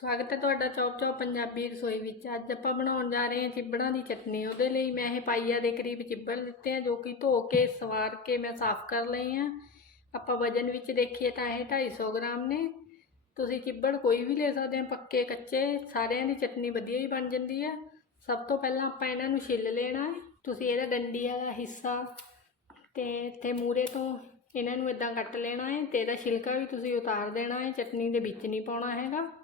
ਸਵਾਗਤ ਹੈ ਤੁਹਾਡਾ ਚੌਪ ਚੌਪ ਪੰਜਾਬੀ ਰਸੋਈ ਵਿੱਚ। ਅੱਜ ਆਪਾਂ ਬਣਾਉਣ ਜਾ ਰਹੇ ਹਾਂ ਚਿੱਬੜਾਂ ਦੀ ਚਟਨੀ। ਉਹਦੇ ਲਈ ਮੈਂ ਇਹ ਪਾਈਆ ਦੇ ਕਰੀਬ ਚਿੱਬੜ ਦਿੱਤੇ ਆ, ਜੋ ਕਿ ਧੋ ਕੇ, ਸਵਾਰ ਕੇ ਮੈਂ ਸਾਫ਼ ਕਰ ਲਏ ਆ। ਆਪਾਂ ਵਜਨ ਵਿੱਚ ਦੇਖੀਏ ਤਾਂ ਇਹ 250 ਗ੍ਰਾਮ ਨੇ। ਤੁਸੀਂ ਚਿੱਬੜ ਕੋਈ ਵੀ ਲੈ ਸਕਦੇ ਆ ਪੱਕੇ, ਕੱਚੇ, ਸਾਰਿਆਂ ਦੀ ਚਟਨੀ ਵਧੀਆ ਹੀ ਬਣ ਜਾਂਦੀ ਆ। ਸਭ ਤੋਂ ਪਹਿਲਾਂ ਆਪਾਂ ਇਹਨਾਂ ਨੂੰ ਛਿੱਲ ਲੈਣਾ ਹੈ। ਤੁਸੀਂ ਇਹਦਾ ਡੰਡੀ ਵਾਲਾ ਹਿੱਸਾ ਤੇ ਇੱਥੇ ਮੂਰੇ ਤੋਂ ਇਹਨਾਂ ਨੂੰ ਇਦਾਂ ਕੱਟ ਲੈਣਾ ਹੈ ਤੇ ਇਹਦਾ ਛਿਲਕਾ ਵੀ ਤੁਸੀਂ ਉਤਾਰ ਦੇਣਾ ਹੈ। ਚਟਨੀ ਦੇ ਵਿੱਚ ਨਹੀਂ ਪਾਉਣਾ ਹੈਗਾ।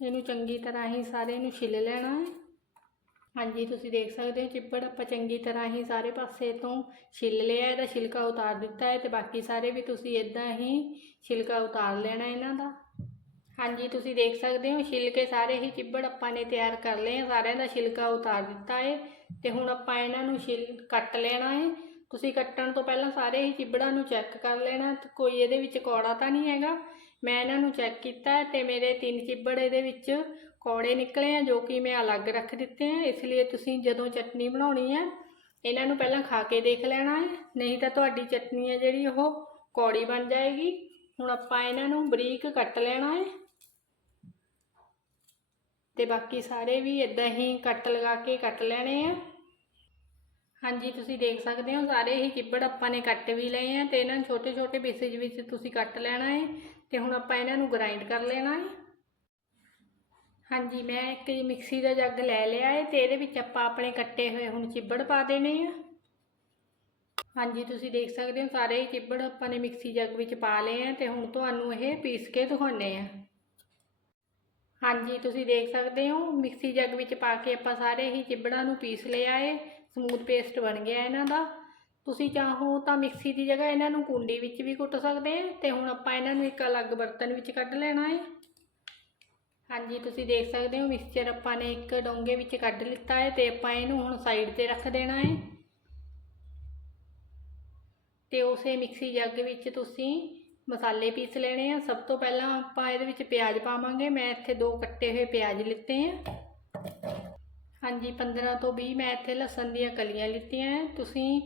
ਇਹਨੂੰ ਚੰਗੀ ਤਰ੍ਹਾਂ ਹੀ ਸਾਰੇ ਨੂੰ ਛਿੱਲ ਲੈਣਾ ਹੈ। ਹਾਂਜੀ, ਤੁਸੀਂ ਦੇਖ ਸਕਦੇ ਹੋ ਚਿੱਬੜ, ਆਪਾਂ ਚੰਗੀ ਤਰ੍ਹਾਂ ਹੀ ਸਾਰੇ ਪਾਸੇ ਤੋਂ ਛਿੱਲ ਲਿਆ ਇਹਦਾ ਛਿਲਕਾ ਉਤਾਰ ਦਿੱਤਾ ਹੈ ਤੇ ਬਾਕੀ ਸਾਰੇ ਵੀ ਤੁਸੀਂ ਇਦਾਂ ਹੀ ਛਿਲਕਾ ਉਤਾਰ ਲੈਣਾ ਇਹਨਾਂ ਦਾ। ਹਾਂਜੀ, ਤੁਸੀਂ ਦੇਖ ਸਕਦੇ ਹੋ ਛਿਲਕੇ ਸਾਰੇ ਹੀ ਚਿੱਬੜ ਆਪਾਂ ਨੇ ਤਿਆਰ ਕਰ ਲਏ ਆ, ਸਾਰਿਆਂ ਦਾ ਛਿਲਕਾ ਉਤਾਰ ਦਿੱਤਾ ਹੈ ਤੇ ਹੁਣ ਆਪਾਂ ਇਹਨਾਂ ਨੂੰ ਛਿਲ ਕੱਟ ਲੈਣਾ ਹੈ। ਤੁਸੀਂ ਕੱਟਣ ਤੋਂ ਪਹਿਲਾਂ ਸਾਰੇ ਹੀ ਚਿੱਬੜਾਂ ਨੂੰ ਚੈੱਕ ਕਰ ਲੈਣਾ, ਕੋਈ ਇਹਦੇ ਵਿੱਚ ਕੌੜਾ ਤਾਂ ਨਹੀਂ ਹੈਗਾ। ਮੈਂ ਇਹਨਾਂ ਨੂੰ ਚੈੱਕ ਕੀਤਾ ਹੈ ਤੇ ਮੇਰੇ ਤਿੰਨ ਚਿੱਬੜ ਇਹਦੇ ਵਿੱਚ ਕੌੜੇ ਨਿਕਲੇ ਆ ਜੋ ਕਿ ਮੈਂ ਅਲੱਗ ਰੱਖ ਦਿੱਤੇ ਆ, ਇਸ ਲਈ ਤੁਸੀਂ ਜਦੋਂ ਚਟਨੀ ਬਣਾਉਣੀ ਹੈ ਇਹਨਾਂ ਨੂੰ ਪਹਿਲਾਂ ਖਾ ਕੇ ਦੇਖ ਲੈਣਾ ਹੈ ਨਹੀਂ ਤਾਂ ਤੁਹਾਡੀ ਚਟਨੀ ਹੈ ਜਿਹੜੀ ਉਹ ਕੌੜੀ ਬਣ ਜਾਏਗੀ। ਹੁਣ ਆਪਾਂ ਇਹਨਾਂ ਨੂੰ ਬਰੀਕ ਕੱਟ ਲੈਣਾ ਹੈ ਤੇ ਬਾਕੀ ਸਾਰੇ ਵੀ ਇਦਾਂ ਹੀ ਕੱਟ ਲਗਾ ਕੇ ਕੱਟ ਲੈਣੇ ਆ। ਹਾਂਜੀ, ਤੁਸੀਂ ਦੇਖ ਸਕਦੇ ਹੋ, ਸਾਰੇ ਹੀ ਚਿੱਬੜ ਆਪਾਂ ਨੇ ਕੱਟ ਵੀ ਲਏ ਆ ਤੇ ਇਹਨਾਂ ਨੂੰ ਛੋਟੇ ਛੋਟੇ ਪੀਸਿਸ ਵਿੱਚ ਤੁਸੀਂ ਕੱਟ ਲੈਣਾ ਹੈ ਤੇ ਹੁਣ ਆਪਾਂ ਇਹਨਾਂ ਨੂੰ ਗ੍ਰਾਈਂਡ ਕਰ ਲੈਣਾ ਹੈ ਹਾਂਜੀ, ਮੈਂ ਇੱਕ ਮਿਕਸੀ ਦਾ ਜੱਗ ਲੈ ਲਿਆ ਹੈ ਤੇ ਇਹਦੇ ਵਿੱਚ ਆਪਾਂ ਆਪਣੇ ਕੱਟੇ ਹੋਏ ਹੁਣ ਚਿੱਬੜ ਪਾ ਦੇਣੇ ਆ। ਹਾਂਜੀ, ਤੁਸੀਂ ਦੇਖ ਸਕਦੇ ਹੋ, ਸਾਰੇ ਹੀ ਚਿੱਬੜ ਆਪਾਂ ਨੇ ਮਿਕਸੀ ਜੱਗ ਵਿੱਚ ਪਾ ਲਏ ਆ ਤੇ ਹੁਣ ਤੁਹਾਨੂੰ ਇਹ ਪੀਸ ਕੇ ਦਿਖਾਉਣੇ ਆ। ਹਾਂਜੀ, ਤੁਸੀਂ ਦੇਖ ਸਕਦੇ ਹੋ, ਮਿਕਸੀ ਜੱਗ ਵਿੱਚ ਪਾ ਕੇ ਆਪਾਂ ਸਾਰੇ ਹੀ ਚਿੱਬੜਾਂ ਨੂੰ ਪੀਸ ਲਿਆ ਏ ਸਮੂਥ ਪੇਸਟ ਬਣ ਗਿਆ ਇਹਨਾਂ ਦਾ। ਤੁਸੀਂ ਚਾਹੋ ਤਾਂ ਮਿਕਸੀ ਦੀ ਜਗ੍ਹਾ ਇਹਨਾਂ ਨੂੰ ਕੁੰਡੀ ਵਿੱਚ ਵੀ ਕੁੱਟ ਸਕਦੇ ਆ ਤੇ ਹੁਣ ਆਪਾਂ ਇਹਨਾਂ ਨੂੰ ਇੱਕ ਅਲੱਗ ਬਰਤਨ ਵਿੱਚ ਕੱਢ ਲੈਣਾ ਹੈ ਹਾਂਜੀ, ਤੁਸੀਂ ਦੇਖ ਸਕਦੇ ਹੋ ਮਿਕਸਚਰ ਆਪਾਂ ਨੇ ਇੱਕ ਡੋਂਗੇ ਵਿੱਚ ਕੱਢ ਲਿੱਤਾ ਹੈ ਤੇ ਆਪਾਂ ਇਹਨੂੰ ਹੁਣ ਸਾਈਡ ਤੇ ਰੱਖ ਦੇਣਾ ਹੈ ਤੇ ਉਸੇ ਮਿਕਸੀ ਜੱਗ ਵਿੱਚ ਤੁਸੀਂ ਮਸਾਲੇ ਪੀਸ ਲੈਣੇ ਆ। ਸਭ ਤੋਂ ਪਹਿਲਾਂ ਆਪਾਂ ਇਹਦੇ ਵਿੱਚ ਪਿਆਜ਼ ਪਾਵਾਂਗੇ। ਮੈਂ ਇੱਥੇ ਦੋ ਕੱਟੇ ਹੋਏ ਪਿਆਜ਼ ਲਿੱਤੇ ਆ। ਹਾਂਜੀ 15 ਤੋਂ 20 ਮੈਂ ਇੱਥੇ ਲਸਣ ਦੀਆਂ ਕਲੀਆਂ ਲਿੱਤੀਆਂ ਹੈ ਤੁਸੀਂ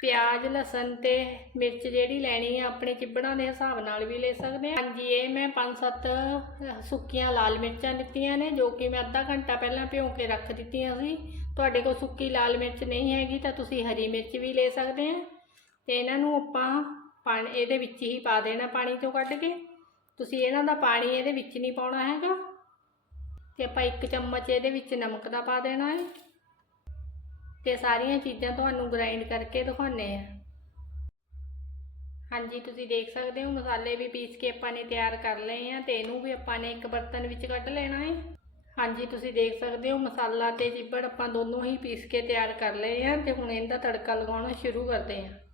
ਪਿਆਜ਼, ਲਸਣ ਤੇ ਮਿਰਚ ਜਿਹੜੀ ਲੈਣੀ ਹੈ ਆਪਣੇ ਚਿੱਬੜਾਂ ਦੇ ਹਿਸਾਬ ਨਾਲ ਵੀ ਲੈ ਸਕਦੇ ਆ। ਹਾਂਜੀ, ਇਹ ਮੈਂ 5-7 ਸੁੱਕੀਆਂ ਲਾਲ ਮਿਰਚਾਂ ਲਿੱਤੀਆਂ ਨੇ, ਜੋ ਕਿ ਮੈਂ ਅੱਧਾ ਘੰਟਾ ਪਹਿਲਾਂ ਭਿਉਂ ਕੇ ਰੱਖ ਦਿੱਤੀਆਂ ਸੀ। ਤੁਹਾਡੇ ਕੋਲ ਸੁੱਕੀ ਲਾਲ ਮਿਰਚ ਨਹੀਂ ਹੈਗੀ ਤਾਂ ਤੁਸੀਂ ਹਰੀ ਮਿਰਚ ਵੀ ਲੈ ਸਕਦੇ ਆ। ਤੇ ਇਹਨਾਂ ਨੂੰ ਆਪਾਂ ਪਾਣੀ, ਇਹਦੇ ਵਿੱਚ ਹੀ ਪਾ ਦੇਣਾ ਪਾਣੀ ਤੋਂ ਕੱਢ ਕੇ। ਤੁਸੀਂ ਇਹਨਾਂ ਦਾ ਪਾਣੀ ਇਹਦੇ ਵਿੱਚ ਨਹੀਂ ਪਾਉਣਾ ਹੈਗਾ। ਤੇ ਆਪਾਂ ਇੱਕ ਚਮਚ ਇਹਦੇ ਵਿੱਚ ਨਮਕ ਦਾ ਪਾ ਦੇਣਾ ਹੈ। ਤੇ ਸਾਰੀਆਂ ਚੀਜ਼ਾਂ ਤੁਹਾਨੂੰ ਗ੍ਰਾਈਂਡ ਕਰਕੇ ਦਿਖਾਉਣੇ ਆ ਹਾਂਜੀ, ਤੁਸੀਂ ਦੇਖ ਸਕਦੇ ਹੋ ਮਸਾਲੇ ਵੀ ਪੀਸ ਕੇ ਆਪਾਂ ਨੇ ਤਿਆਰ ਕਰ ਲਏ ਆ ਤੇ ਇਹਨੂੰ ਵੀ ਆਪਾਂ ਨੇ ਇੱਕ ਬਰਤਨ ਵਿੱਚ ਕੱਢ ਲੈਣਾ ਹੈ। ਹਾਂਜੀ, ਤੁਸੀਂ ਦੇਖ ਸਕਦੇ ਹੋ ਮਸਾਲਾ ਤੇ ਚਿੱਬੜ ਆਪਾਂ ਦੋਨੋਂ ਹੀ ਪੀਸ ਕੇ ਤਿਆਰ ਕਰ ਲਏ ਆ ਤੇ ਹੁਣ ਇਹਦਾ ਤੜਕਾ ਲਗਾਉਣਾ ਸ਼ੁਰੂ ਕਰਦੇ ਹਾਂ।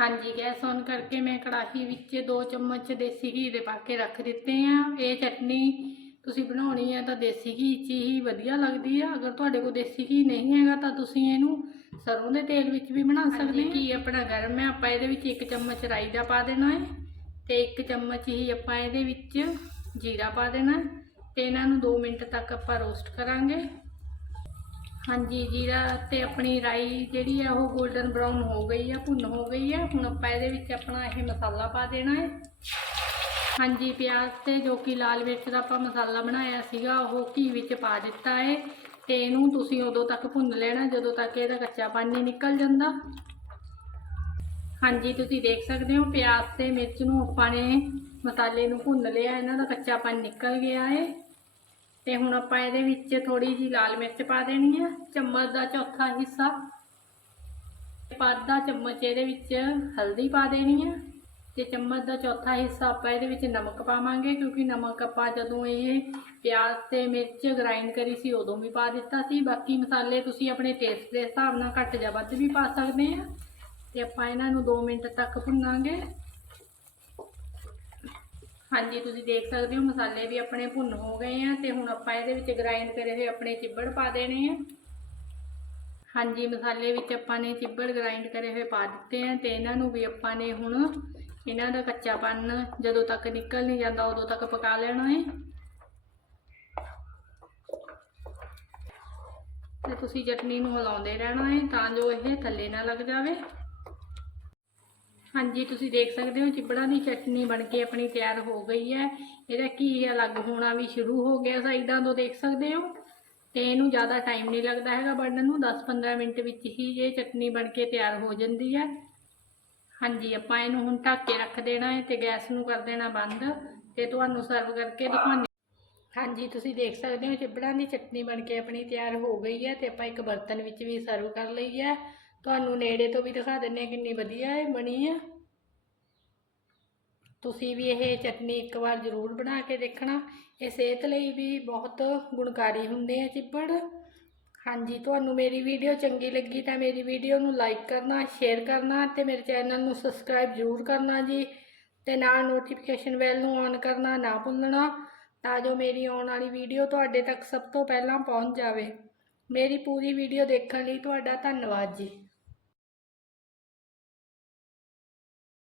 ਹਾਂਜੀ ਗੈਸ ਔਨ ਕਰਕੇ ਮੈਂ ਕੜਾਹੀ ਵਿੱਚ 2 ਚਮਚ ਦੇਸੀ ਘੀ ਦੇ ਪਾ ਕੇ ਰੱਖ ਦਿੱਤੇ ਆ। ਇਹ ਚਟਨੀ ਤੁਸੀਂ ਬਣਾਉਣੀ ਹੈ ਤਾਂ ਦੇਸੀ ਘੀ 'ਚ ਹੀ ਵਧੀਆ ਲੱਗਦੀ ਆ। ਅਗਰ ਤੁਹਾਡੇ ਕੋਲ ਦੇਸੀ ਘੀ ਨਹੀਂ ਹੈਗਾ ਤਾਂ ਤੁਸੀਂ ਇਹਨੂੰ ਸਰੋਂ ਦੇ ਤੇਲ ਵਿੱਚ ਵੀ ਬਣਾ ਸਕਦੇ ਹੋ ਘੀ ਆਪਣਾ ਗਰਮ ਹੈ ਆਪਾਂ ਇਹਦੇ ਵਿੱਚ 1 ਚਮਚ ਰਾਈ ਦਾ ਪਾ ਦੇਣਾ ਹੈ ਤੇ 1 ਚਮਚ ਹੀ ਆਪਾਂ ਇਹਦੇ ਵਿੱਚ ਜੀਰਾ ਪਾ ਦੇਣਾ ਤੇ ਇਹਨਾਂ ਨੂੰ 2 ਮਿੰਟ ਤੱਕ ਆਪਾਂ ਰੋਸਟ ਕਰਾਂਗੇ। ਹਾਂਜੀ, ਜੀਰਾ ਤੇ ਆਪਣੀ ਰਾਈ ਜਿਹੜੀ ਆ, ਉਹ 골ਡਨ ਬਰਾਊਨ ਹੋ ਗਈ ਆ, ਭੁੰਨ ਹੋ ਗਈ ਆ। ਹੁਣ ਆਪਾਂ ਇਹਦੇ ਵਿੱਚ ਆਪਣਾ ਇਹ ਮਸਾਲਾ ਪਾ ਦੇਣਾ ਹੈ ਹਾਂਜੀ, ਪਿਆਜ਼ ਤੇ ਜੋ ਕਿ ਲਾਲ ਮਿਰਚ ਦਾ ਆਪਾਂ ਮਸਾਲਾ ਬਣਾਇਆ ਸੀਗਾ, ਉਹ ਘੀ ਵਿੱਚ ਪਾ ਦਿੱਤਾ ਹੈ ਤੇ ਇਹਨੂੰ ਤੁਸੀਂ ਉਦੋਂ ਤੱਕ ਭੁੰਨ ਲੈਣਾ, ਜਦੋਂ ਤੱਕ ਇਹਦਾ ਕੱਚਾ ਪਾਣੀ ਨਿਕਲ ਜਾਂਦਾ। ਹਾਂਜੀ, ਤੁਸੀਂ ਦੇਖ ਸਕਦੇ ਹੋ, ਪਿਆਜ਼ ਤੇ ਮਿਰਚ ਨੂੰ ਆਪਾਂ ਨੇ ਮਸਾਲੇ ਨੂੰ ਭੁੰਨ ਲਿਆ, ਇਹਨਾਂ ਦਾ ਕੱਚਾ ਪਾਣੀ ਨਿਕਲ ਗਿਆ ਹੈ ਤੇ ਹੁਣ ਆਪਾਂ ਇਹਦੇ ਵਿੱਚ ਥੋੜੀ ਜੀ ਲਾਲ ਮਿਰਚ ਪਾ ਦੇਣੀ ਹੈ ਚਮਚ ਦਾ ਚੌਥਾ ਹਿੱਸਾ। ਅੱਧਾ ਚਮਚ ਇਹਦੇ ਵਿੱਚ ਹਲਦੀ ਪਾ ਦੇਣੀ ਹੈ ਤੇ ਚਮਚ ਦਾ ਚੌਥਾ ਹਿੱਸਾ ਆਪਾਂ ਇਹਦੇ ਵਿੱਚ ਨਮਕ ਪਾਵਾਂਗੇ, ਕਿਉਂਕਿ ਨਮਕ ਆਪਾਂ ਜਦੋਂ ਇਹ ਪਿਆਜ਼ ਤੇ ਮਿਰਚ ਗ੍ਰਾਈਂਡ ਕਰੀ ਸੀ, ਉਦੋਂ ਵੀ ਪਾ ਦਿੱਤਾ ਸੀ। ਬਾਕੀ ਮਸਾਲੇ ਤੁਸੀਂ ਆਪਣੇ ਟੇਸਟ ਦੇ ਹਿਸਾਬ ਨਾਲ ਘੱਟ ਜਾਂ ਵੱਧ ਵੀ ਪਾ ਸਕਦੇ ਆ। ਤੇ ਆਪਾਂ ਇਹਨਾਂ ਨੂੰ 2 ਮਿੰਟ ਤੱਕ ਭੁੰਨਾਂਗੇ। ਹਾਂਜੀ, ਤੁਸੀਂ ਦੇਖ ਸਕਦੇ ਹੋ ਮਸਾਲੇ ਵੀ ਆਪਣੇ ਭੁੰਨ ਹੋ ਗਏ ਆ ਤੇ ਹੁਣ ਆਪਾਂ ਇਹਦੇ ਵਿੱਚ ਗ੍ਰਾਈਂਡ ਕਰੇ ਹੋਏ ਆਪਣੇ ਚਿੱਬੜ ਪਾ ਦੇਣੇ ਆ। ਹਾਂਜੀ, ਮਸਾਲੇ ਵਿੱਚ ਆਪਾਂ ਨੇ ਚਿੱਬੜ ਗ੍ਰਾਈਂਡ ਕਰੇ ਹੋਏ ਪਾ ਦਿੱਤੇ ਆ ਤੇ ਇਹਨਾਂ ਨੂੰ ਵੀ ਆਪਾਂ ਨੇ ਹੁਣ ਇਹਨਾਂ ਦਾ ਕੱਚਾਪਨ ਜਦੋਂ ਤੱਕ ਨਿਕਲ ਨਹੀਂ ਜਾਂਦਾ ਉਦੋਂ ਤੱਕ ਪਕਾ ਲੈਣਾ ਹੈ ਤੇ ਤੁਸੀਂ ਚਟਨੀ ਨੂੰ ਹਿਲਾਉਂਦੇ ਰਹਿਣਾ ਹੈ ਤਾਂ ਜੋ ਇਹ ਥੱਲੇ ਨਾ ਲੱਗ ਜਾਵੇ। ਹਾਂਜੀ, ਤੁਸੀਂ ਦੇਖ ਸਕਦੇ ਹੋ ਚਿਬੜਾਂ ਦੀ ਚਟਨੀ ਬਣ ਕੇ ਆਪਣੀ ਤਿਆਰ ਹੋ ਗਈ ਹੈ। ਇਹਦਾ ਘੀ ਅਲੱਗ ਹੋਣਾ ਵੀ ਸ਼ੁਰੂ ਹੋ ਗਿਆ ਸਾਈਡਾਂ ਤੋਂ ਦੇਖ ਸਕਦੇ ਹੋ। ਤੇ ਇਹਨੂੰ ਜ਼ਿਆਦਾ ਟਾਈਮ ਨਹੀਂ ਲੱਗਦਾ ਹੈਗਾ ਬਣਨ ਨੂੰ 10-15 ਮਿੰਟ ਵਿੱਚ ਹੀ ਇਹ ਚਟਨੀ ਬਣ ਕੇ ਤਿਆਰ ਹੋ ਜਾਂਦੀ ਹੈ। ਹਾਂਜੀ, ਆਪਾਂ ਇਹਨੂੰ ਹੁਣ ਢੱਕ ਕੇ ਰੱਖ ਦੇਣਾ ਹੈ ਤੇ ਗੈਸ ਨੂੰ ਕਰ ਦੇਣਾ ਬੰਦ ਤੇ ਤੁਹਾਨੂੰ ਸਰਵ ਕਰਕੇ ਦਿਖਾਉਂਦੇ ਹਾਂਜੀ, ਤੁਸੀਂ ਦੇਖ ਸਕਦੇ ਹੋ ਚਿਬੜਾਂ ਦੀ ਚਟਨੀ ਬਣ ਕੇ ਆਪਣੀ ਤਿਆਰ ਹੋ ਗਈ ਹੈ ਤੇ ਆਪਾਂ ਇੱਕ ਬਰਤਨ ਵਿੱਚ ਵੀ ਸਰਵ ਕਰ ਲਈ ਹੈ। ਤੁਹਾਨੂੰ ਨੇੜੇ ਤੋਂ ਵੀ ਦਿਖਾ ਦਿੰਨੇ ਕਿੰਨੀ ਵਧੀਆ ਇਹ ਬਣੀ ਆ। ਤੁਸੀਂ ਵੀ ਇਹ ਚਟਨੀ ਇੱਕ ਵਾਰ ਜ਼ਰੂਰ ਬਣਾ ਕੇ ਦੇਖਣਾ। ਇਹ ਸਿਹਤ ਲਈ ਵੀ ਬਹੁਤ ਗੁਣਕਾਰੀ ਹੁੰਦੇ ਆ ਚਿੱਬੜ। ਹਾਂਜੀ, ਤੁਹਾਨੂੰ ਮੇਰੀ ਵੀਡੀਓ ਚੰਗੀ ਲੱਗੀ ਤਾਂ ਮੇਰੀ ਵੀਡੀਓ ਨੂੰ ਲਾਈਕ ਕਰਨਾ, ਸ਼ੇਅਰ ਕਰਨਾ ਤੇ ਮੇਰੇ ਚੈਨਲ ਨੂੰ ਸਬਸਕ੍ਰਾਈਬ ਜ਼ਰੂਰ ਕਰਨਾ ਜੀ। ਤੇ ਨਾਲ ਨੋਟੀਫਿਕੇਸ਼ਨ ਬੈਲ ਨੂੰ ਔਨ ਕਰਨਾ ਨਾ ਭੁੱਲਣਾ ਤਾਂ ਜੋ ਮੇਰੀ ਆਉਣ ਵਾਲੀ ਵੀਡੀਓ ਤੁਹਾਡੇ ਤੱਕ ਸਭ ਤੋਂ ਪਹਿਲਾਂ ਪਹੁੰਚ ਜਾਵੇ। ਮੇਰੀ ਪੂਰੀ ਵੀਡੀਓ ਦੇਖਣ ਲਈ ਤੁਹਾਡਾ ਧੰਨਵਾਦ ਜੀ।